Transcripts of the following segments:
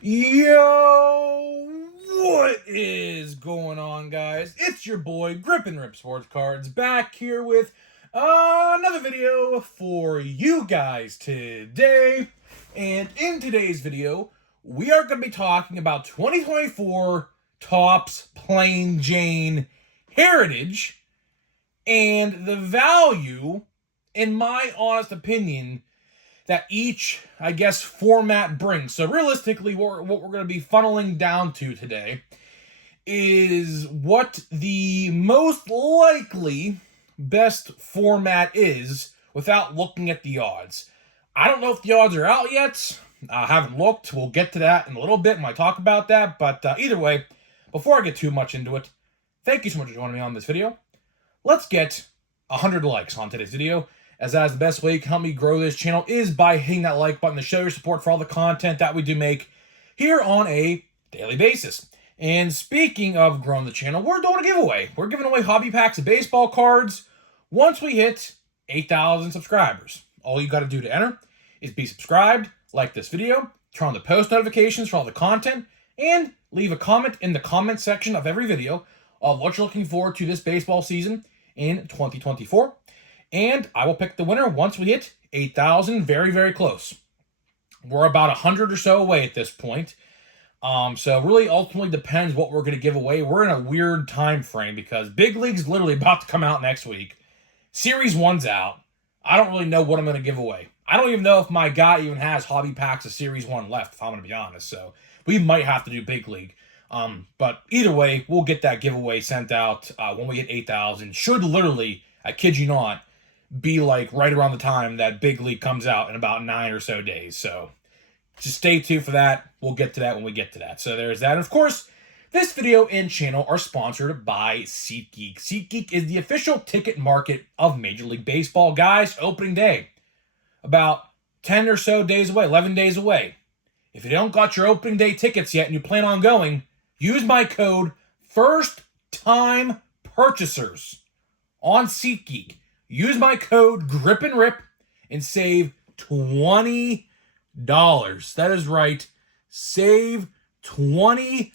Yo, what is going on, guys? It's your boy Grip and Rip Sports Cards back here with another video for you guys today. And in today's video, we are going to be talking about 2024 Topps Plain Jane Heritage and the value, in my honest opinion, that each, I guess, format brings. So realistically, what we're going to be funneling down to today is what the most likely best format is without looking at the odds. I don't know if the odds are out yet. I haven't looked. We'll get to that in a little bit when I talk about that. But either way, before I get too much into it, thank you so much for joining me on this video. Let's get 100 likes on today's video, as that is the best way you can help me grow this channel is by hitting that like button to show your support for all the content that we do make here on a daily basis. And speaking of growing the channel, we're doing a giveaway. We're giving away hobby packs of baseball cards once we hit 8,000 subscribers. All you got to do to enter is be subscribed, like this video, turn on the post notifications for all the content, and leave a comment in the comment section of every video of what you're looking forward to this baseball season in 2024. And I will pick the winner once we hit 8,000, very, very close. We're about 100 or so away at this point. So really ultimately depends what we're going to give away. We're in a weird time frame because Big League's literally about to come out next week. Series 1's out. I don't really know what I'm going to give away. I don't even know if my guy even has hobby packs of Series 1 left, if I'm going to be honest. So we might have to do Big League. But either way, we'll get that giveaway sent out when we hit 8,000. Should literally, I kid you not, be like right around the time that Big League comes out in about 9 or so days. So just stay tuned for that. We'll get to that when we get to that. So there's that. And of course, this video and channel are sponsored by SeatGeek. SeatGeek is the official ticket market of Major League Baseball. Guys, opening day, about 10 or so days away, 11 days away. If you don't got your opening day tickets yet and you plan on going, use my code FIRST-TIME PURCHASERS on SeatGeek. Use my code GRIPANDRIP and save $20. That is right. Save $20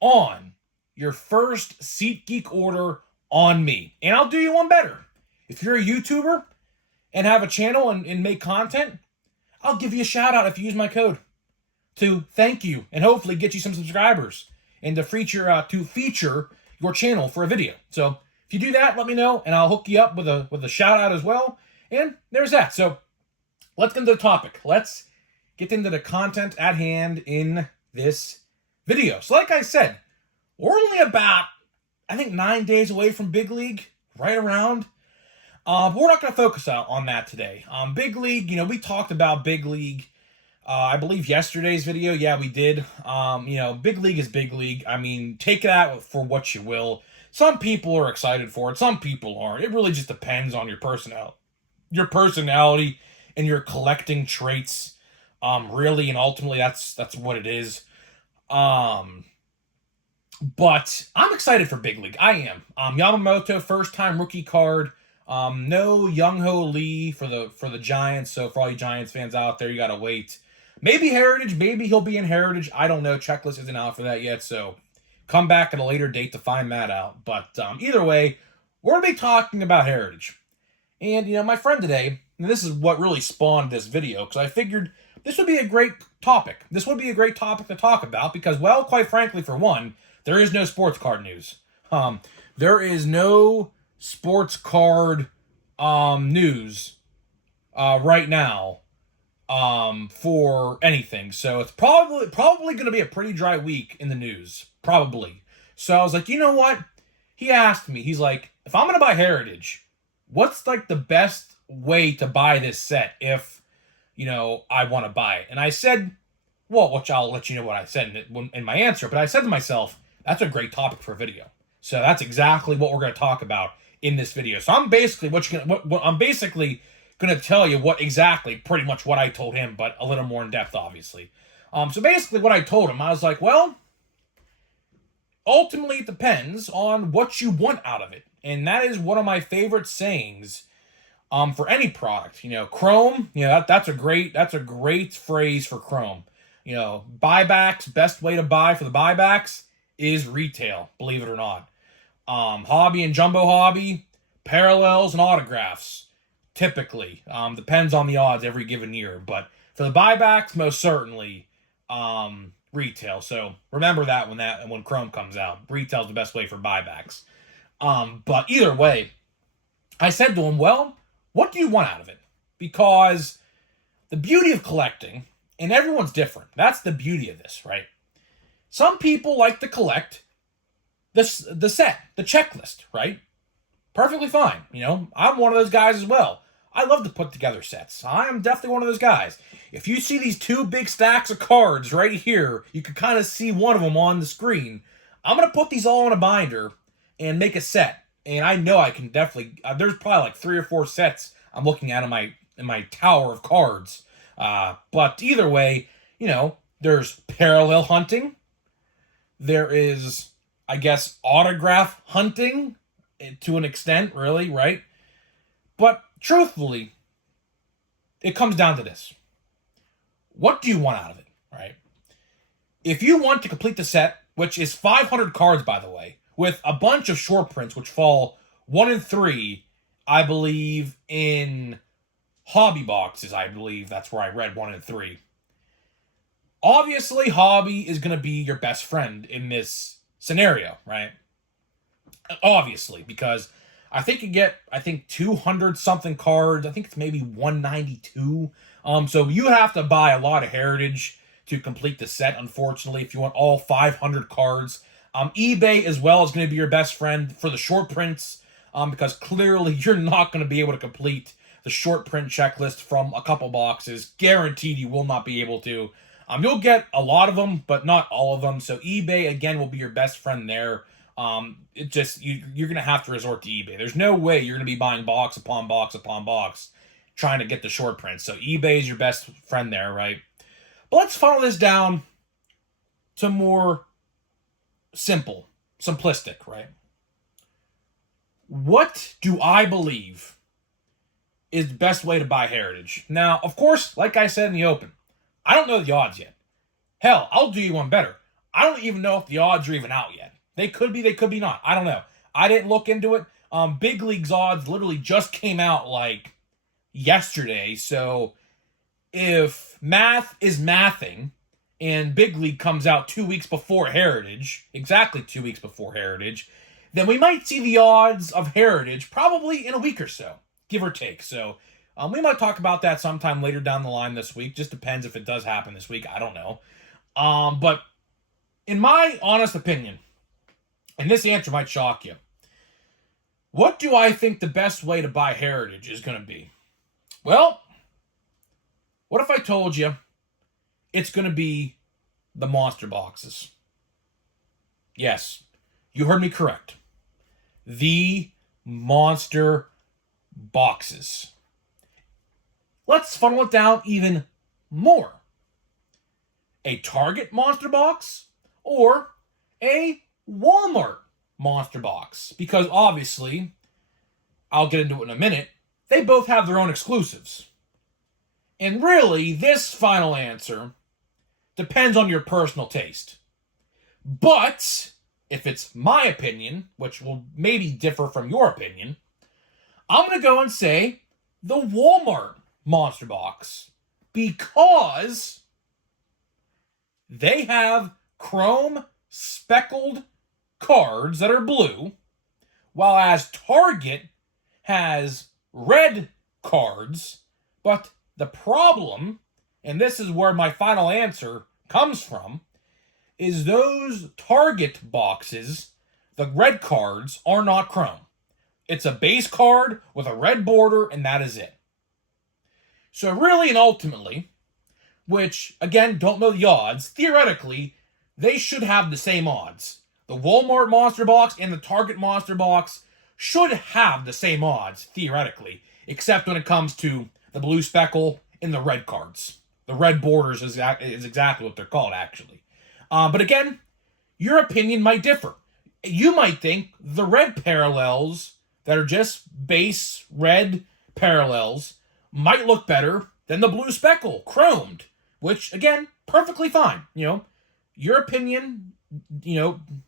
on your first SeatGeek order on me. And I'll do you one better. If you're a YouTuber and have a channel and make content, I'll give you a shout out if you use my code to thank you and hopefully get you some subscribers and to feature your channel for a video. So if you do that, let me know, and I'll hook you up with a shout-out as well. And there's that. So let's get into the topic. Let's get into the content at hand in this video. So like I said, we're only about, I think, 9 days away from Big League, right around. But we're not going to focus on that today. Big League, we talked about Big League, I believe yesterday's video. Yeah, we did. Big League is Big League. I mean, take that for what you will. Some people are excited for it. Some people aren't. It really just depends on your personality and your collecting traits. Really, and ultimately, that's what it is. But I'm excited for Big League. I am. Yamamoto, first time rookie card. No Young-Ho Lee for the Giants. So for all you Giants fans out there, you gotta wait. Maybe Heritage. Maybe he'll be in Heritage. I don't know. Checklist isn't out for that yet. So come back at a later date to find that out. But either way, we're going to be talking about Heritage. And, my friend today, and this is what really spawned this video, because I figured this would be a great topic. This would be a great topic to talk about because, well, quite frankly, for one, there is no sports card news. There is no sports card news right now for anything. So it's probably going to be a pretty dry week in the news. Probably. So I was like, you know what? He asked me, he's like, if I'm going to buy Heritage, what's like the best way to buy this set if, I want to buy it? And I said, well, which I'll let you know what I said in my answer, but I said to myself, that's a great topic for a video. So that's exactly what we're going to talk about in this video. So I'm basically going to tell you pretty much what I told him, but a little more in depth, obviously. So basically what I told him, I was like, well, ultimately it depends on what you want out of it. And that is one of my favorite sayings for any product. Chrome, that's a great phrase for Chrome. Buybacks, best way to buy for the buybacks is retail, believe it or not. Hobby and jumbo hobby, parallels and autographs, typically. Depends on the odds every given year. But for the buybacks, most certainly, retail. So remember that when Chrome comes out. Retail's the best way for buybacks. But either way, I said to him, well, what do you want out of it? Because the beauty of collecting, and everyone's different. That's the beauty of this, right? Some people like to collect the set, the checklist, right? Perfectly fine. I'm one of those guys as well. I love to put together sets. I am definitely one of those guys. If you see these two big stacks of cards right here, you can kind of see one of them on the screen. I'm going to put these all in a binder and make a set. And I know I can definitely, there's probably like 3 or 4 sets I'm looking at in my tower of cards. But either way, there's parallel hunting. There is, I guess, autograph hunting to an extent, really, right? But truthfully, it comes down to this. What do you want out of it, right? If you want to complete the set, which is 500 cards, by the way, with a bunch of short prints, which fall 1 and 3, I believe, in hobby boxes. I believe that's where I read 1 and 3. Obviously, hobby is going to be your best friend in this scenario, right? Obviously, because I think you get, 200 something cards. I think it's maybe 192. So you have to buy a lot of heritage to complete the set, unfortunately, if you want all 500 cards. eBay as well is going to be your best friend for the short prints, because clearly you're not going to be able to complete the short print checklist from a couple boxes. Guaranteed you will not be able to. You'll get a lot of them, but not all of them. So eBay, again, will be your best friend there. You're going to have to resort to eBay. There's no way you're going to be buying box upon box upon box trying to get the short prints. So eBay is your best friend there, right? But let's funnel this down to more simplistic, right? What do I believe is the best way to buy heritage? Now, of course, like I said in the open, I don't know the odds yet. Hell, I'll do you one better. I don't even know if the odds are even out yet. They could be not. I don't know. I didn't look into it. Big League's odds literally just came out like yesterday. So if math is mathing and Big League comes out 2 weeks before Heritage, exactly 2 weeks before Heritage, then we might see the odds of Heritage probably in a week or so, give or take. So we might talk about that sometime later down the line this week. Just depends if it does happen this week. I don't know. But in my honest opinion, and this answer might shock you, what do I think the best way to buy heritage is going to be? Well, what if I told you it's going to be the monster boxes? Yes, you heard me correct. The monster boxes. Let's funnel it down even more. A Target monster box or a Walmart monster box? Because obviously, I'll get into it in a minute, they both have their own exclusives. And really, this final answer depends on your personal taste. But if it's my opinion, which will maybe differ from your opinion, I'm going to go and say the Walmart monster box, because they have chrome speckled cards that are blue, while as Target has red cards. But the problem, and this is where my final answer comes from, is those Target boxes, the red cards, are not chrome. It's a base card with a red border, and that is it. So really and ultimately, which, again, don't know the odds, theoretically, they should have the same odds. The Walmart monster box and the Target monster box should have the same odds, theoretically, except when it comes to the blue speckle and the red cards. The red borders is exactly what they're called, actually. But again, your opinion might differ. You might think the red parallels that are just base red, parallels might look better than the blue speckle, chromed, which, again, perfectly fine. Your opinion,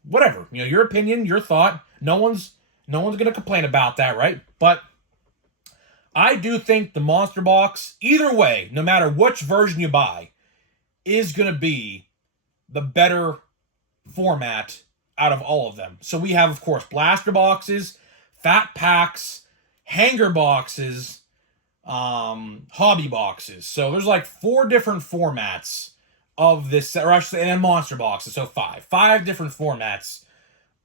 whatever. Your opinion, your thought. No one's going to complain about that, right? But I do think the Monster Box, either way, no matter which version you buy, is going to be the better format out of all of them. So we have, of course, blaster boxes, fat packs, hanger boxes, hobby boxes. So there's like 4 different formats of this, or actually, and monster boxes. So 5 different formats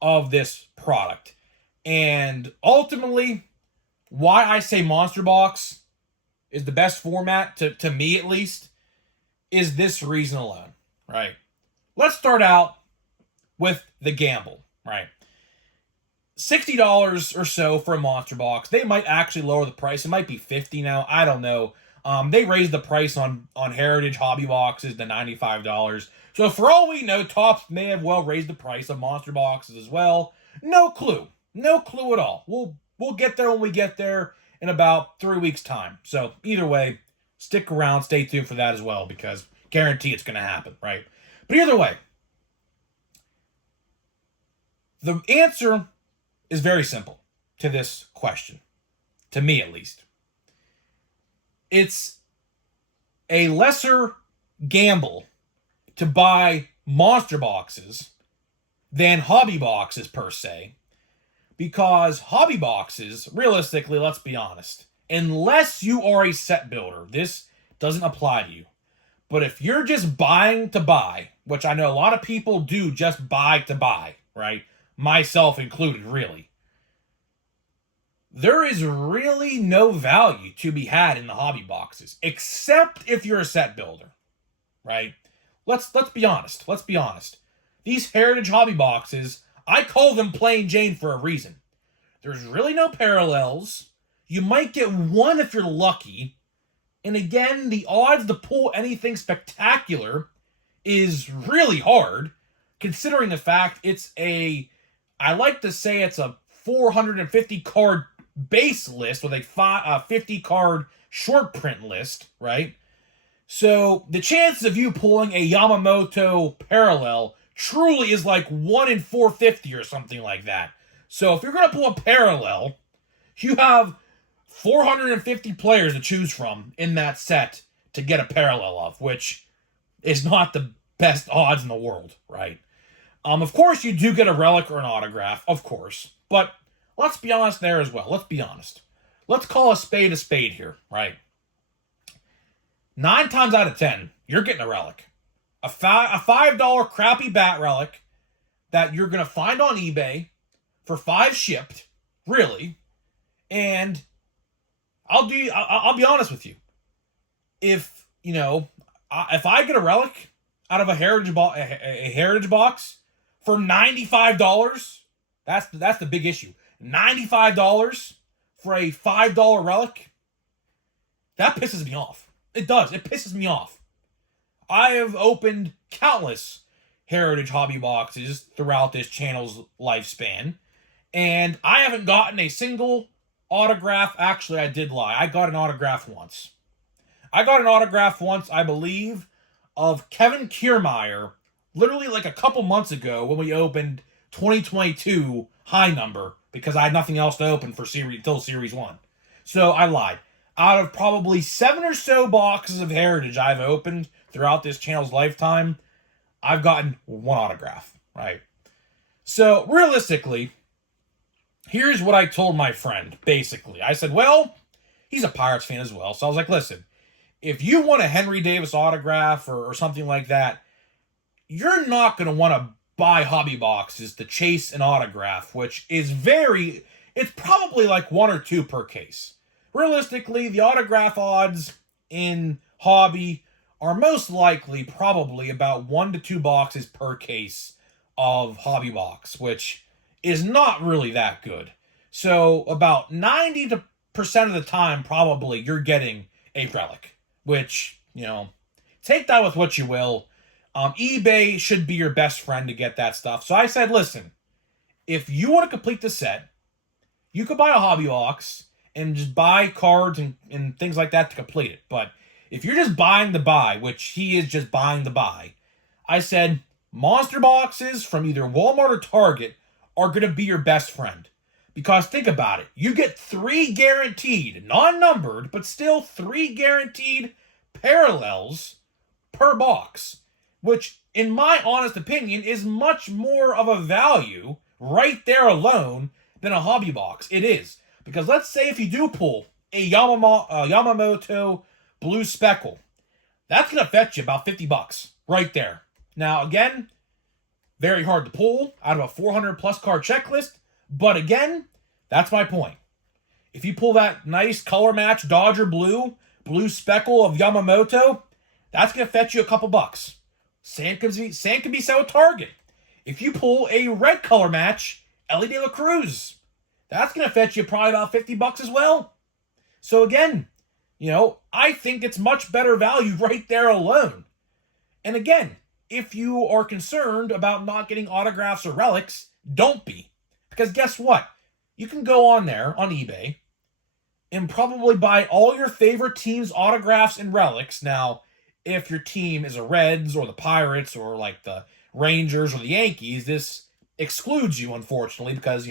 of this product. And ultimately, why I say Monster Box is the best format, to me at least, is this reason alone, right? Let's start out with the gamble, right? $60 or so for a Monster Box. They might actually lower the price. It might be $50 now. I don't know. They raised the price on Heritage Hobby Boxes to $95. So for all we know, Topps may have well raised the price of Monster Boxes as well. No clue. No clue at all. We'll get there when we get there in about 3 weeks' time. So either way, stick around, stay tuned for that as well, because guarantee it's going to happen, right? But either way, the answer is very simple to this question, to me at least. It's a lesser gamble to buy Monster Boxes than Hobby Boxes per se, because Hobby Boxes, realistically, let's be honest, unless you are a set builder, this doesn't apply to you. But if you're just buying to buy, which I know a lot of people do just buy to buy, right? Myself included, really. There is really no value to be had in the Hobby Boxes, except if you're a set builder, right? Let's be honest. Let's be honest. These Heritage Hobby Boxes, I call them plain Jane for a reason. There's really no parallels. You might get one if you're lucky. And again, the odds to pull anything spectacular is really hard, considering the fact I like to say it's a 450 card base list with a 50 card short print list, right? So the chances of you pulling a Yamamoto parallel truly is like 1 in 450 or something like that. So if you're going to pull a parallel, you have 450 players to choose from in that set to get a parallel of, which is not the best odds in the world, right? Of course, you do get a relic or an autograph, of course. But let's be honest there as well. Let's be honest. Let's call a spade here, right? 9 times out of 10, you're getting a relic. A $5 crappy bat relic that you're going to find on eBay for $5 shipped, really. And I'll be honest with you. If I get a relic out of a heritage box for $95, that's the big issue. $95 for a $5 relic, that pisses me off. It does. It pisses me off. I have opened countless Heritage Hobby Boxes throughout this channel's lifespan, and I haven't gotten a single autograph. Actually, I did lie. I got an autograph once. I believe, of Kevin Kiermaier, literally like a couple months ago when we opened 2022 high number, because I had nothing else to open for until Series 1. So I lied. Out of probably 7 or so boxes of Heritage I've opened throughout this channel's lifetime, I've gotten 1 autograph, right? So realistically, here's what I told my friend, basically. I said, well, he's a Pirates fan as well. So I was like, listen, if you want a Henry Davis autograph or something like that, you're not going to want to buy Hobby Boxes to chase an autograph, which is it's probably like 1 or 2 per case. Realistically, the autograph odds in Hobby are most likely probably about 1 to 2 boxes per case of Hobby Box, which is not really that good. So about 90% of the time, probably, you're getting a relic, which, take that with what you will. eBay should be your best friend to get that stuff. So I said, listen, if you want to complete the set, you could buy a Hobby Box, and just buy cards and things like that to complete it. But if you're just buying the buy, which he is just buying the buy, I said monster boxes from either Walmart or Target are going to be your best friend. Because think about it. You get 3 guaranteed, non-numbered, but still 3 guaranteed parallels per box, which, in my honest opinion, is much more of a value right there alone than a hobby box. It is. Because let's say if you do pull a Yamamoto Blue Speckle, that's going to fetch you about $50 right there. Now, again, very hard to pull out of a 400 plus card checklist, but again, that's my point. If you pull that nice color match Dodger Blue Speckle of Yamamoto, that's going to fetch you a couple bucks. Same can be said with Target. If you pull a red color match Ellie De La Cruz, that's going to fetch you probably about $50 as well. So again, I think it's much better value right there alone. And again, if you are concerned about not getting autographs or relics, don't be. Because guess what? You can go on there, on eBay, and probably buy all your favorite team's autographs and relics. Now, if your team is the Reds or the Pirates or like the Rangers or the Yankees, this excludes you, unfortunately, because,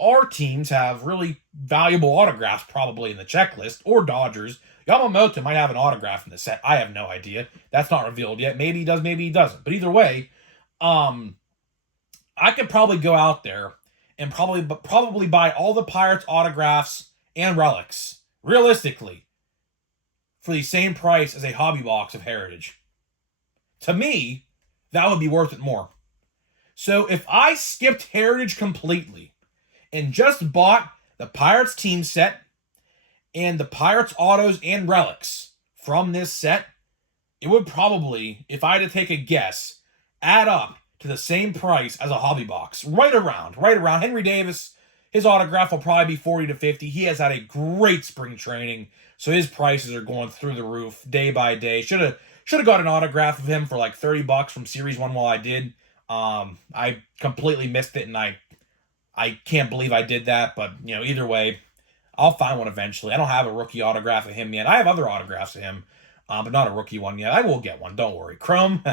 our teams have really valuable autographs probably in the checklist, or Dodgers. Yamamoto might have an autograph in the set. I have no idea. That's not revealed yet. Maybe he does, maybe he doesn't. But either way, I could probably go out there and probably buy all the Pirates autographs and relics, realistically, for the same price as a hobby box of Heritage. To me, that would be worth it more. So if I skipped Heritage completely and just bought the Pirates team set and the Pirates autos and relics from this set, it would probably, if I had to take a guess, add up to the same price as a hobby box. Right around. Henry Davis, his autograph will probably be 40 to 50. He has had a great spring training, so his prices are going through the roof day by day. Should have got an autograph of him for like $30 from Series 1 while I did. I completely missed it, and I can't believe I did that, but, either way, I'll find one eventually. I don't have a rookie autograph of him yet. I have other autographs of him, but not a rookie one yet. I will get one, don't worry. Chrome,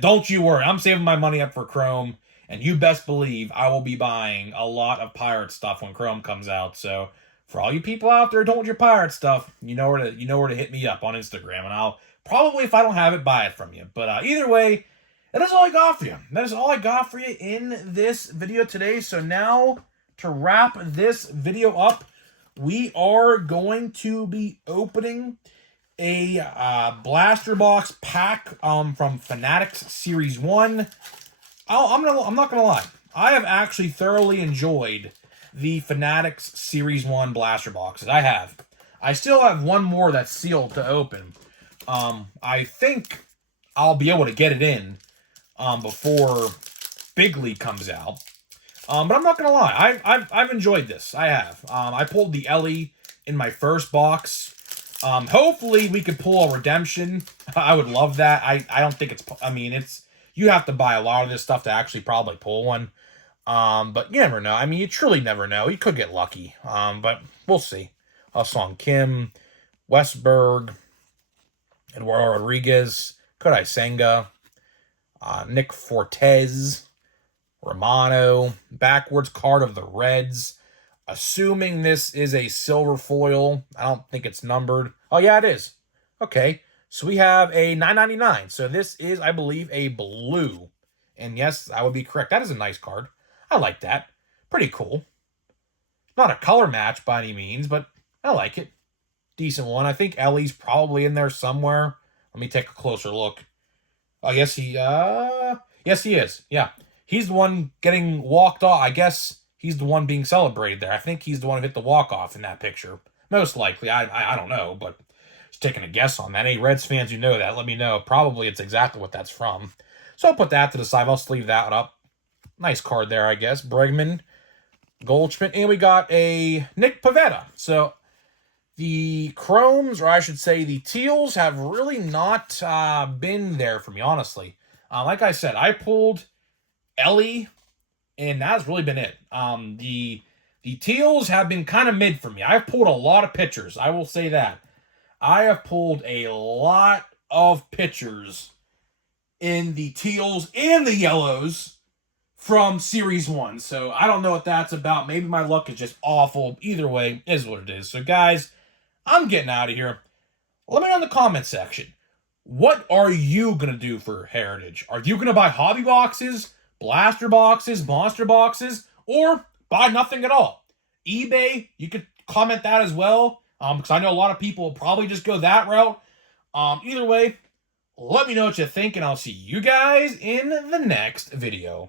don't you worry. I'm saving my money up for Chrome, and you best believe I will be buying a lot of Pirate stuff when Chrome comes out. So for all you people out there who don't want your Pirate stuff, you know where to hit me up on Instagram, and I'll probably, if I don't have it, buy it from you. But either way, that is all I got for you. That is all I got for you in this video today. So now, to wrap this video up, we are going to be opening a blaster box pack from Fanatics Series 1. I'm not gonna lie. I have actually thoroughly enjoyed the Fanatics Series 1 blaster boxes. I have. I still have one more that's sealed to open. I think I'll be able to get it in before Big League comes out. But I'm not gonna lie, I've enjoyed this. I have. I pulled the Ellie in my first box. Hopefully we could pull a redemption. I would love that. I don't think it's. You have to buy a lot of this stuff to actually probably pull one. But you never know. You truly never know. You could get lucky. But we'll see. Song Kim, Westberg, Eduardo Rodriguez, Kodai Senga, Nick Fortes, Romano, backwards card of the Reds. Assuming this is a silver foil. I don't think it's numbered. Oh, yeah, it is. Okay. So we have a $9.99. So this is, I believe, a blue. And yes, I would be correct. That is a nice card. I like that. Pretty cool. Not a color match by any means, but I like it. Decent one. I think Ellie's probably in there somewhere. Let me take a closer look. Oh, yes, yes, he is. Yeah. He's the one getting walked off. I guess he's the one being celebrated there. I think he's the one who hit the walk-off in that picture. Most likely. I don't know, but just taking a guess on that. Any Reds fans who know that, let me know. Probably it's exactly what that's from. So I'll put that to the side. I'll sleeve that up. Nice card there, I guess. Bregman, Goldschmidt, and we got a Nick Pivetta. So the Chromes, or I should say the Teals, have really not been there for me, honestly. Like I said, I pulled Ellie, and that's really been it. The The teals have been kind of mid for me. I've pulled a lot of pitchers. I will say that. I have pulled a lot of pitchers in the teals and the yellows from Series 1. So I don't know what that's about. Maybe my luck is just awful. Either way, is what it is. So guys, I'm getting out of here. Let me know in the comment section. What are you going to do for Heritage? Are you going to buy hobby boxes, blaster boxes, monster boxes, or buy nothing at all? eBay, you could comment that as well, because I know a lot of people will probably just go that route. Either way, let me know what you think, and I'll see you guys in the next video.